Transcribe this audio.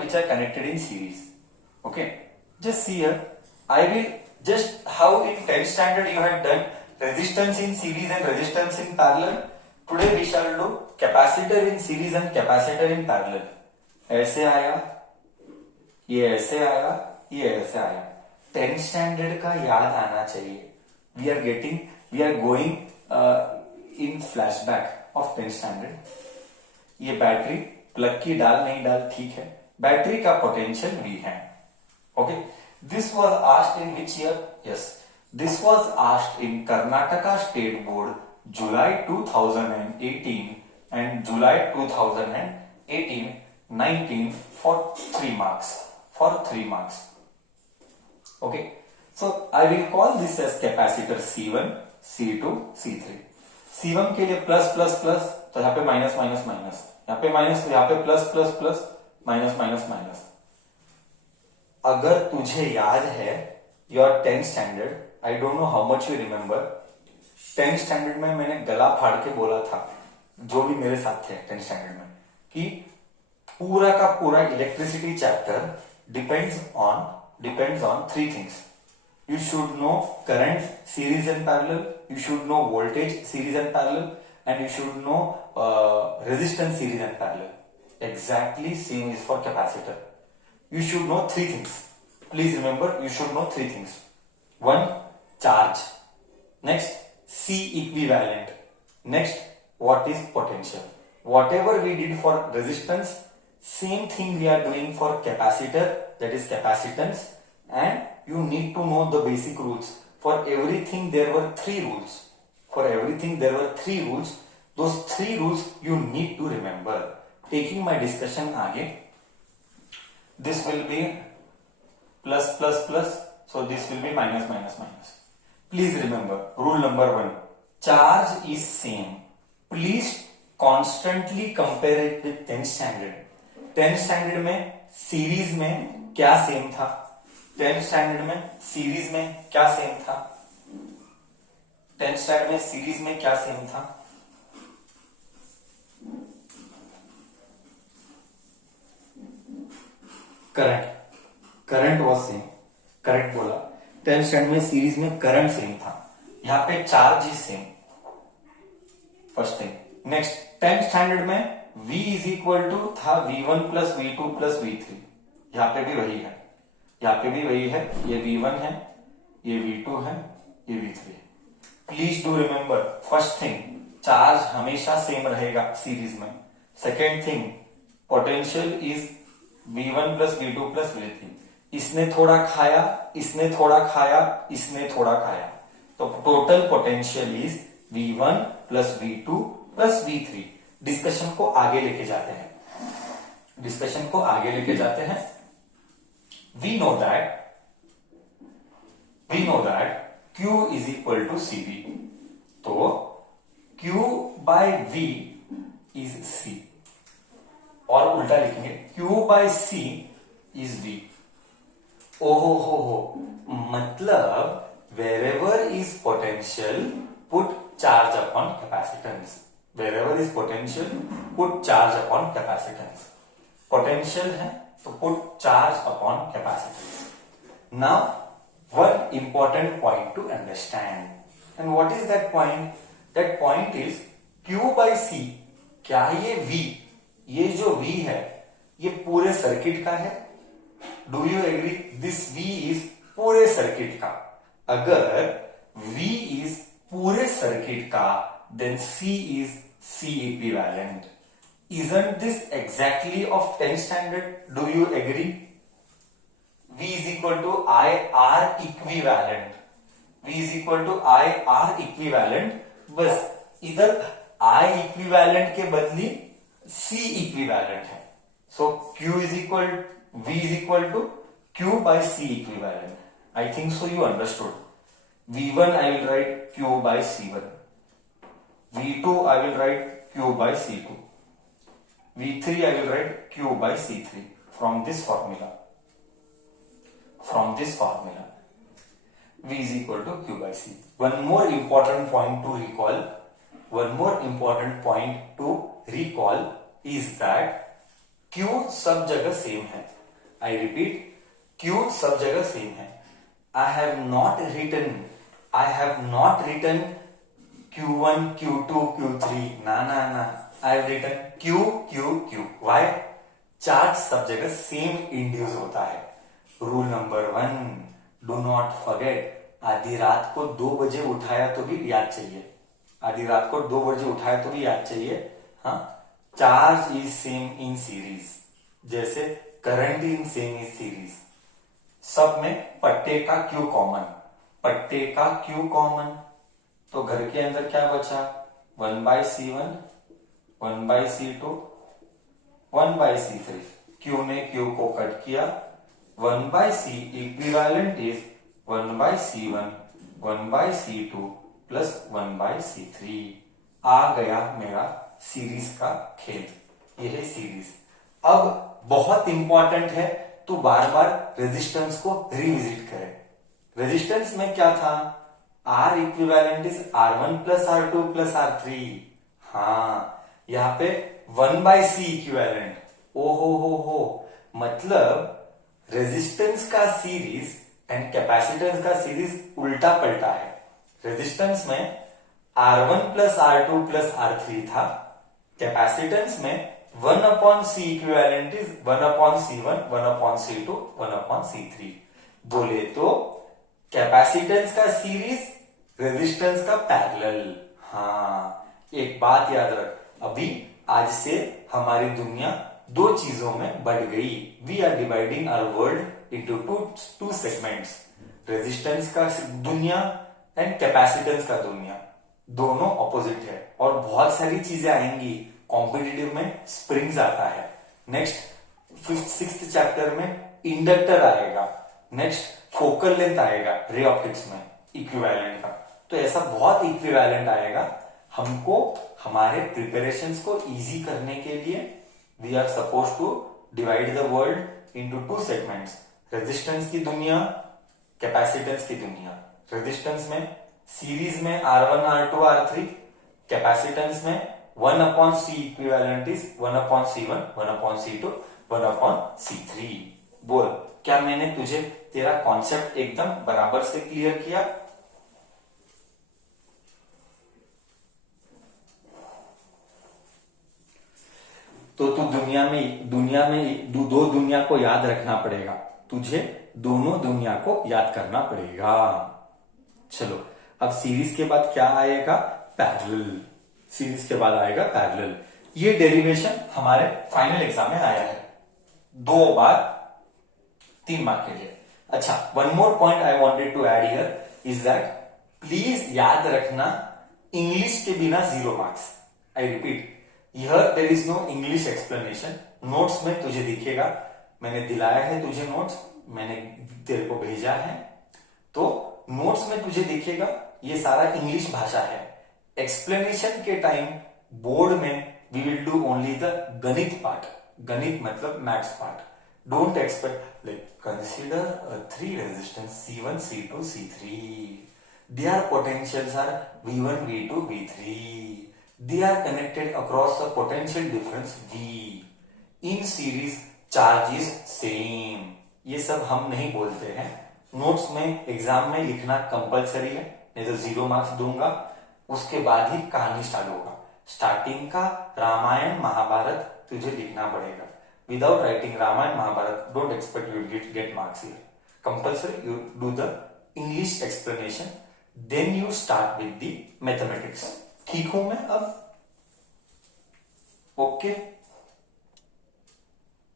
which are connected in series. Okay, just see here. I will just how in 10th standard you had done resistance in series and resistance in parallel. Today we shall do capacitor in series and capacitor in parallel. ऐसे आया, ये ऐसे आया, ये ऐसे आया. 10th standard का याद आना चाहिए. We are going in flashback of 10th standard. ये बैटरी प्लग की डाल नहीं डाल ठीक है. बैटरी का पोटेंशियल V है. Okay, this was asked in which year? Yes, this was asked in Karnataka State Board, July 2018 and July 2018, 19 for 3 marks. Okay, so I will call this as capacitor C1, C2, C3. C1 के लिए plus plus plus, तो यहाँ पे minus minus minus, यहाँ पे minus, यहाँ पे plus plus plus, minus minus minus. अगर तुझे याद है your 10th standard, I don't know how much you remember, 10th standard में मैंने गला फाड़ के बोला था, जो भी मेरे साथ थे 10th स्टैंडर्ड में, कि पूरा का पूरा electricity chapter depends on 3 things. You should know current series and parallel, you should know voltage series and parallel, and you should know resistance series and parallel. Exactly same is for capacitor. You should know 3 things. Please remember, you should know 3 things. 1, charge. Next, C equivalent. Next, what is potential. Whatever we did for resistance, same thing we are doing for capacitor, that is capacitance, and you need to know the basic rules. For everything there were 3 rules. Those 3 rules you need to remember. Taking my discussion आगे, this will be plus plus plus, so this will be minus minus minus. Please remember rule number 1, charge is same. Please constantly compare it with 10th standard. 10th standard में series में क्या same था, 10th standard में series में क्या same था, 10th standard में series में क्या सेम था. करंट वॉज सेम, करेक्ट बोला. 10th स्टैंडर्ड में सीरीज में करंट सेम था. यहां पे charge is same, first thing. Next, 10th standard में V इज इक्वल टू था V1 plus V2 plus V3. यहां पे भी वही है, यहाँ पे भी वही है. ये V1 है, ये V2 है, ये V3 है. Please do remember, first thing, charge हमेशा सेम रहेगा सीरीज में. Second thing, potential is V1 plus V2 plus V3. इसने थोड़ा खाया, इसने थोड़ा खाया, इसने थोड़ा खाया, तो total potential is V1 plus V2 plus V3. Discussion को आगे लेके जाते हैं. We know that Q is equal to CV. तो Q by V is C. और उल्टा लिखेंगे, Q by C is V. ओहो, मतलब wherever is potential, put charge upon capacitance. Potential है तो put charge upon capacitance. Now, one important point to understand. And what is that point? That point is Q by C. क्या ये V, ये जो V है, ये पूरे circuit का है? Do you agree? This V is पूरे सर्किट का. अगर V is पूरे सर्किट का, then C is C equivalent. Isn't this exactly of 10th standard? Do you agree? V is equal to IR equivalent. बस इधर I equivalent के बदली C equivalent है. So V is equal to Q by C equivalent. I think so you understood. V1 I will write Q by C1. V2 I will write Q by C2. V3 I will write Q by C3 from this formula. V is equal to Q by C. One more important point to recall is that Q सब जगह same है। I repeat, Q सब जगह same है। I have not written Q1, Q2, Q3, ना, I have written Q. Why? Charge सब जगह same induce होता है। Rule number 1, do not forget, आधी रात को 2 बजे उठाया तो भी याद चाहिए। आधी रात को 2 बजे उठाया तो भी याद चाहिए। हाँ, charge is same in series, जैसे current in same in series. सब में पट्टे का क्यू कॉमन, तो घर के अंदर क्या बचा? 1/C1, 1/C2, 1/C3। क्यू ने क्यू को कट किया। 1/C equivalent is 1/C1, 1/C2 plus 1/C3। आ गया मेरा सीरीज का खेल। यह है सीरीज। अब बहुत इंपॉर्टेंट है, तो बार बार रेजिस्टेंस को रिविजिट करें। रेजिस्टेंस में क्या था? R equivalent is R1 plus R2 plus R3। हाँ, यहां पे 1/C इक्विवेलेंट। हो, मतलब रेजिस्टेंस का सीरीज एंड कैपेसिटेंस का सीरीज उल्टा पलटा है। रेजिस्टेंस में R1 plus R2 plus R3 था। कैपेसिटेंस में 1/C equivalent is 1/C1, 1/C2, 1/C3। बोले तो कैपेसिटेंस का सीरीज, रेजिस्टेंस का पैरेलल। हाँ, एक बात याद रख, अभी आज से हमारी दुनिया 2 चीजों में बढ़ गई। We are dividing our world into two segments, resistance का दुनिया एंड कैपेसिटेंस का दुनिया। दोनों ऑपोजिट है और बहुत सारी चीजें आएंगी। कॉम्पिटिटिव में स्प्रिंग्स आता है। नेक्स्ट 5th 6th चैप्टर में इंडक्टर आएगा। नेक्स्ट फोकल लेंथ आएगा रे ऑप्टिक्स में, इक्विवेलेंट का। तो ऐसा बहुत इक्विवेलेंट आएगा। हमको हमारे प्रिपरेशंस को इजी करने के लिए we are suppose to divide the world into 2 segments, resistance की दुनिया, कैपेसिटेंस की दुनिया। रेजिस्टेंस में सीरीज में R1, R2, R3, कैपेसिटेंस में 1/C equivalent is 1/C1, 1/C2, 1/C3। बोल, क्या मैंने तुझे तेरा कॉन्सेप्ट एकदम बराबर से क्लियर किया? तो तू दुनिया में 2 दुनिया को याद रखना पड़ेगा। तुझे दोनों दुनिया को याद करना पड़ेगा। चलो, अब सीरीज के बाद क्या आएगा? पैरेलल। सीरीज के बाद आएगा पैरेलल। ये डेरिवेशन हमारे फाइनल एग्जाम में आया है 2 बार 3 मार्क के लिए। अच्छा, one more point I wanted to add here is that please याद रखना, इंग्लिश के बिना 0 marks. I repeat, here there is no English explanation. Notes में तुझे दिखेगा, मैंने दिलाया है तुझे नोट्स, मैंने तेरे को भेजा है, तो नोट्स में तुझे दिखेगा ये सारा इंग्लिश भाषा है। एक्सप्लेनेशन के टाइम बोर्ड में we will do only the ganit part. गणित मतलब maths part. Don't expect like consider 3 resistance C1, C2, C3. Their potentials are V1, V2, V3. They are connected across a potential difference V. In series charge is same. ये सब हम नहीं बोलते हैं। Notes में exam में लिखना compulsory है, नहीं तो 0 मार्क्स दूंगा। उसके बाद ही कहानी स्टार्ट होगा। स्टार्टिंग का रामायण महाभारत तुझे लिखना पड़ेगा। Without writing Ramayana Mahabharata don't expect you get marks here. Compulsory you do the English explanation, then you start with the mathematics. ठीक हूं मैं अब? ओके।